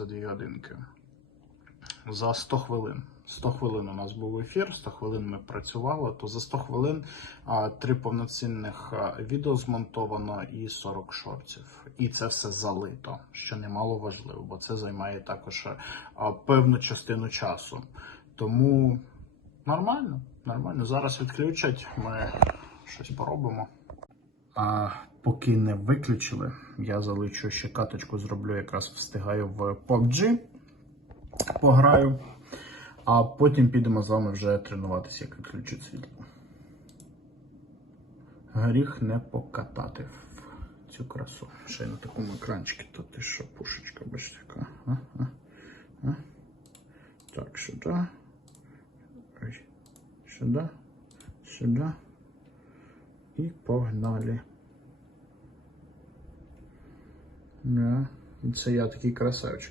за дві годинки. За 100 хвилин. 100 хвилин у нас був ефір, 100 хвилин ми працювали, то за 100 хвилин три повноцінних відео змонтовано і 40 шортів. І це все залито, що немало важливо, бо це займає також певну частину часу. Тому нормально, нормально. Зараз відключать, ми щось поробимо. Поки не виключили, я заличу ще каточку, зроблю якраз встигаю в PUBG, пограю, а потім підемо з вами вже тренуватися, як відключить світло. Гріх не покатати в цю красу. Ще й на такому екранчику, то ти що, пушечка, бачите, яка. А, а, а. Так, сюди. Ой, Сюди, сюди. І погнали. Да. Це я такий красавчик.